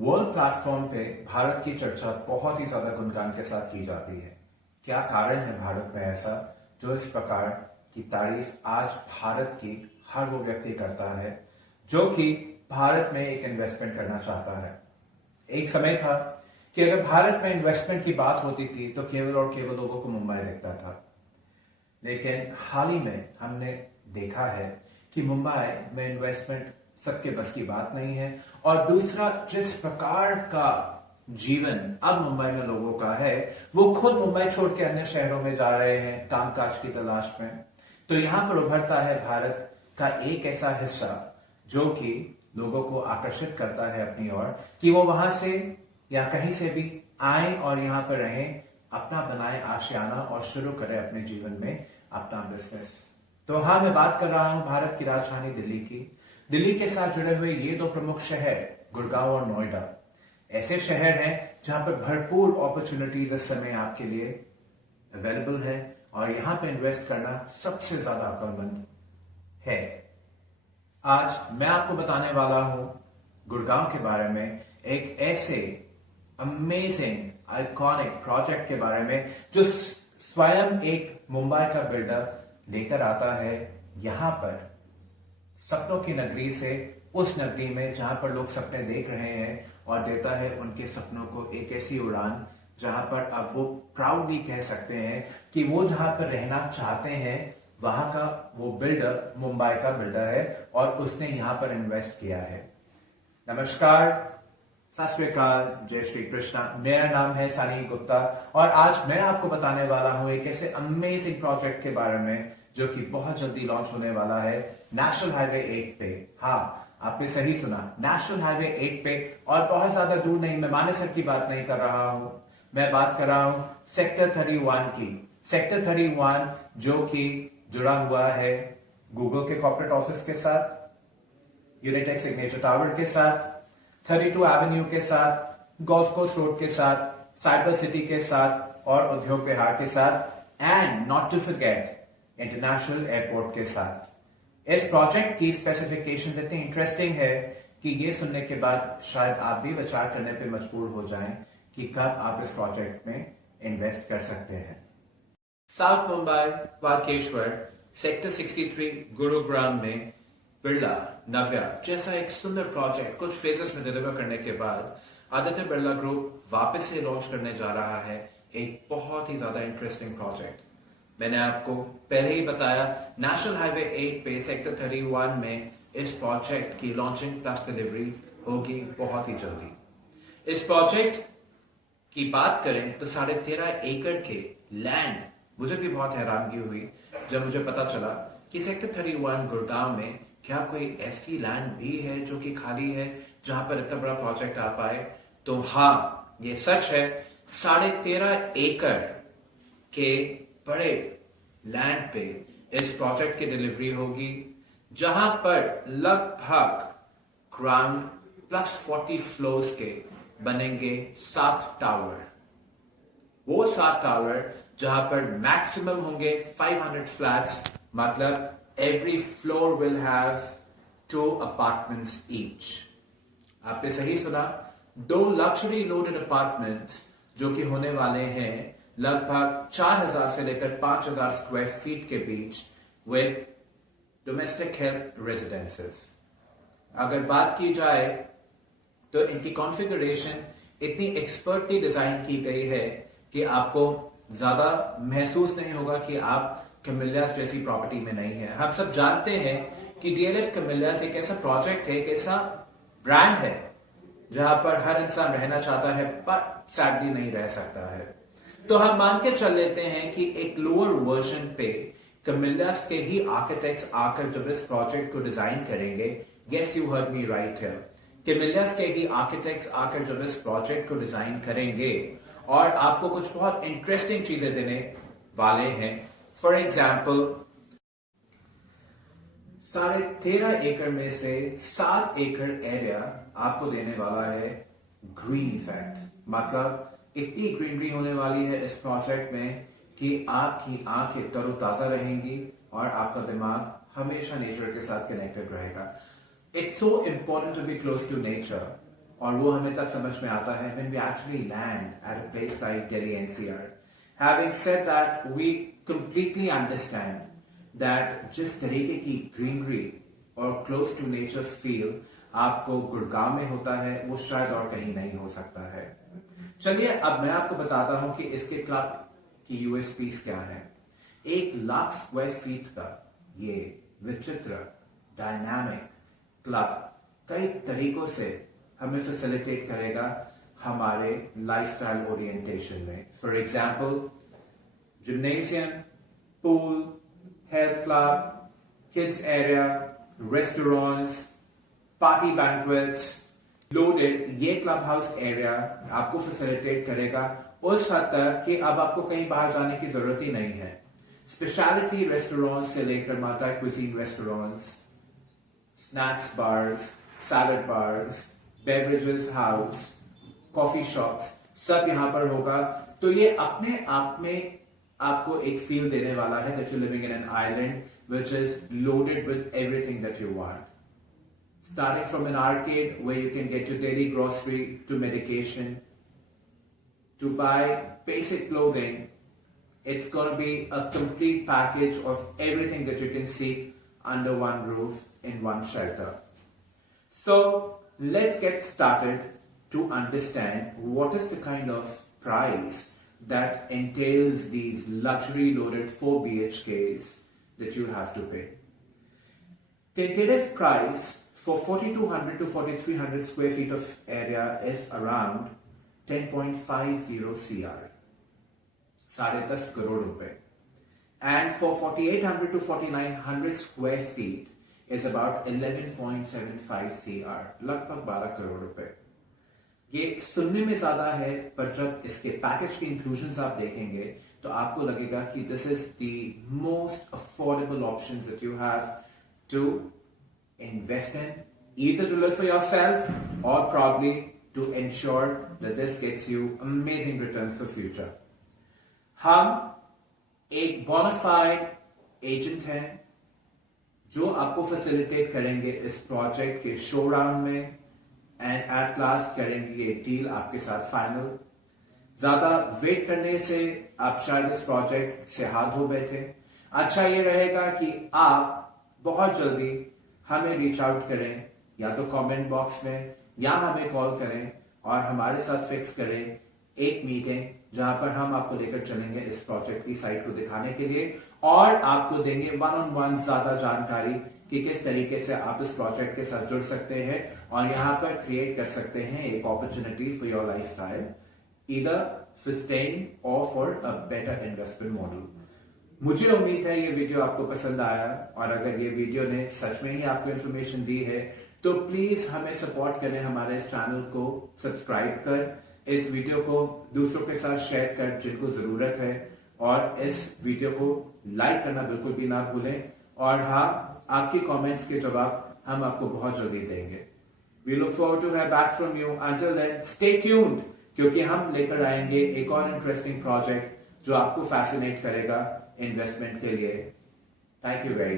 World platform पे भारत की चर्चा बहुत ही ज्यादा गुणगान के साथ की जाती है। क्या कारण है भारत में ऐसा जो इस प्रकार की तारीफ आज भारत की हर वो व्यक्ति करता है जो कि भारत में एक इन्वेस्टमेंट करना चाहता है। एक समय था कि अगर भारत में इन्वेस्टमेंट की बात होती थी तो केवल और केवल लोगों को मुंबई दिखता था, लेकिन हाल ही में हमने देखा है कि मुंबई में इन्वेस्टमेंट सबके बस की बात नहीं है। और दूसरा, जिस प्रकार का जीवन अब मुंबई में लोगों का है, वो खुद मुंबई छोड़ के अन्य शहरों में जा रहे हैं कामकाज की तलाश में। तो यहां पर उभरता है भारत का एक ऐसा हिस्सा जो कि लोगों को आकर्षित करता है अपनी ओर, कि वो वहां से या कहीं से भी आए और यहां पर रहें, अपना बनाए आशियाना और शुरू करें अपने जीवन में अपना बिजनेस। तो हाँ, मैं बात कर रहा हूं भारत की राजधानी दिल्ली की। दिल्ली के साथ जुड़े हुए ये दो प्रमुख शहर गुड़गांव और नोएडा ऐसे शहर हैं जहां पर भरपूर अपॉर्चुनिटीज इस समय आपके लिए अवेलेबल है और यहां पे इन्वेस्ट करना सबसे ज्यादा अक्लमंद है। आज मैं आपको बताने वाला हूं गुड़गांव के बारे में, एक ऐसे अमेजिंग आइकॉनिक प्रोजेक्ट के बारे में जो स्वयं एक मुंबई का बिल्डर लेकर आता है यहां पर सपनों की नगरी से उस नगरी में जहां पर लोग सपने देख रहे हैं, और देता है उनके सपनों को एक ऐसी उड़ान जहां पर अब वो प्राउडली कह सकते हैं कि वो जहां पर रहना चाहते हैं वहां का वो बिल्डर मुंबई का बिल्डर है और उसने यहां पर इन्वेस्ट किया है। नमस्कार, सत श्री अकाल, जय श्री कृष्णा। मेरा नाम है सनी गुप्ता और आज मैं आपको बताने वाला हूं एक ऐसे अमेजिंग प्रोजेक्ट के बारे में जो कि बहुत जल्दी लॉन्च होने वाला है नेशनल हाईवे 8 पे। हाँ, आपने सही सुना, नेशनल हाईवे 8 पे। और बहुत ज्यादा दूर नहीं, मैं मानेसर की बात नहीं कर रहा हूं, मैं बात कर रहा हूं सेक्टर 31 की। सेक्टर 31 जो कि जुड़ा हुआ है गूगल के कॉर्पोरेट ऑफिस के साथ, यूनिटेक सिग्नेचर टावर के साथ, 32 एवेन्यू के साथ, गोल्फ कोर्स रोड के साथ, साइबर सिटी के साथ और उद्योग विहार के साथ, and not to forget international airport के साथ। इस प्रोजेक्ट की स्पेसिफिकेशन इतनी इंटरेस्टिंग है कि ये सुनने के बाद शायद आप भी विचार करने पे मजबूर हो जाएं कि कब आप इस प्रोजेक्ट में इन्वेस्ट कर सकते हैं। साउथ मुंबई वाकेश्वर सेक्टर 63 गुरुग्राम में बिरला नव्या जैसा एक सुंदर प्रोजेक्ट कुछ फेजेस में डिलीवर करने के बाद आदित्य बिरला ग्रुप वापस से लॉन्च करने जा रहा है एक बहुत ही ज्यादा इंटरेस्टिंग प्रोजेक्ट। मैंने आपको पहले ही बताया, नेशनल हाईवे 8 पे सेक्टर 31 में इस प्रोजेक्ट की लॉन्चिंग प्लस डिलीवरी होगी बहुत ही जल्दी। इस प्रोजेक्ट की बात करें तो 13.5 एकड़ के लैंड, मुझे भी बहुत हैरानगी हुई जब मुझे पता चला कि सेक्टर 31 गुड़गांव में क्या कोई ऐसी लैंड भी है जो कि खाली है जहां पर इतना बड़ा प्रोजेक्ट आ पाए। तो हाँ, ये सच है, 13.5 एकड़ के बड़े लैंड पे इस प्रोजेक्ट की डिलीवरी होगी, जहां पर लगभग ग्राउंड प्लस 40 फ्लोर्स के बनेंगे 7 टावर। वो 7 टावर जहां पर मैक्सिमम होंगे 500 फ्लैट्स, मतलब every floor will have 2 apartments each. आपने सही सुना, 2 लग्जरी लोडेड अपार्टमेंट्स जो कि होने वाले हैं लगभग 4000 से लेकर 5000 स्क्वायर फीट के बीच विद डोमेस्टिक हेल्थ रेजिडेंसेस। अगर बात की जाए तो इनकी कॉन्फ़िगरेशन इतनी एक्सपर्टली डिजाइन की गई है कि आपको ज्यादा महसूस नहीं होगा कि आप कैमिलियास जैसी प्रॉपर्टी में नहीं है। हम सब जानते हैं कि डीएलएफ कैमिलियास एक ऐसा प्रोजेक्ट है, एक ऐसा ब्रांड है जहां पर हर इंसान रहना चाहता है पर सैडली नहीं रह सकता है। तो हम मान के चल लेते हैं कि एक लोअर वर्जन पे कैमिलियास के ही आर्किटेक्ट्स आकर जब इस प्रोजेक्ट को डिजाइन करेंगे, yes you heard me right here, Camellias के ही आर्किटेक्ट्स आकर जब इस प्रोजेक्ट को डिजाइन करेंगे और आपको कुछ बहुत इंटरेस्टिंग चीजें देने वाले हैं। फॉर एग्जाम्पल, 13.5 एकड़ में से 7 एकड़ एरिया आपको देने वाला है ग्रीन इफेक्ट, मतलब इतनी ग्रीनरी होने वाली है इस प्रोजेक्ट में कि आपकी आंखें तरोताजा रहेंगी और आपका दिमाग हमेशा नेचर के साथ कनेक्टेड रहेगा। It's so important to be close to nature और वो हमें तब समझ में आता है when we actually land at a place like Delhi NCR. Having said that, we completely understand that जिस तरीके की greenery और close to nature feel आपको गुड़गांव में होता है वो शायद और कहीं नहीं हो सकता है। चलिए अब मैं आपको बताता हूं कि इसके क्लब की यूएसपीज क्या है। 1,00,000 स्क्वायर फीट का ये विचित्र डायनामिक क्लब कई तरीकों से हमें फैसिलिटेट करेगा हमारे लाइफस्टाइल ओरिएंटेशन में। For example gymnasium, pool, health club, kids area, restaurants, party banquets, loaded. ये क्लब हाउस एरिया आपको फैसिलिटेट करेगा उस हद तक कि अब आपको कहीं बाहर जाने की जरूरत ही नहीं है। स्पेशलिटी रेस्टोरेंट्स से लेकर multi cuisine restaurants, snacks bars, salad bars, beverages house, coffee shops, सब यहां पर होगा। तो ये अपने आप में आपको एक फील देने वाला है that you're living in an island which is loaded with everything that you want. Starting from an arcade where you can get your daily grocery to medication, to buy basic clothing. It's going to be a complete package of everything that you can seek under one roof in one shelter. So let's get started to understand what is the kind of price that entails these luxury loaded 4 BHKs that you have to pay. Tentative price for 4,200 to 4,300 square feet of area is around 10.50 CR, 10.5 crore रुपए. And for 4,800 to 4,900 square feet is about 11.75 CR, लगभग 12 करोड़ रुपए। ये सुनने में ज्यादा है, पर जब इसके पैकेज के इंक्लूजन्स आप देखेंगे तो आपको लगेगा कि this is the most affordable options that you have to invest in, either to live for yourself or probably to ensure that this gets you amazing returns for future. हम एक bonafide agent हैं जो आपको facilitate करेंगे इस project के show round में and at last करेंगे ये डील आपके साथ फाइनल। ज्यादा वेट करने से आप शायद इस प्रोजेक्ट से हाथ धो बैठे। अच्छा ये रहेगा कि आप बहुत जल्दी हमें रीच आउट करें, या तो कमेंट बॉक्स में या हमें कॉल करें और हमारे साथ फिक्स करें एक मीटिंग जहां पर हम आपको लेकर चलेंगे इस प्रोजेक्ट की साइट को दिखाने के लिए और आपको देंगे 1-on-1 ज्यादा जानकारी कि किस तरीके से आप इस प्रोजेक्ट के साथ जुड़ सकते हैं और यहां पर क्रिएट कर सकते हैं एक opportunity for your lifestyle, either for staying or for a better investment model. मुझे उम्मीद है ये वीडियो आपको पसंद आया और अगर ये वीडियो ने सच में ही आपको इन्फॉर्मेशन दी है तो प्लीज हमें सपोर्ट करें, हमारे इस चैनल को सब्सक्राइब कर, इस वीडियो को दूसरों के साथ शेयर कर जिनको जरूरत है और इस वीडियो को लाइक करना बिल्कुल भी ना भूलें। और हाँ, आपके कमेंट्स के जवाब हम आपको बहुत जल्दी देंगे। We look forward to hear back from you. Until then stay tuned, क्योंकि हम लेकर आएंगे एक और इंटरेस्टिंग प्रोजेक्ट जो आपको फैसिनेट करेगा इन्वेस्टमेंट के लिए। Thank you very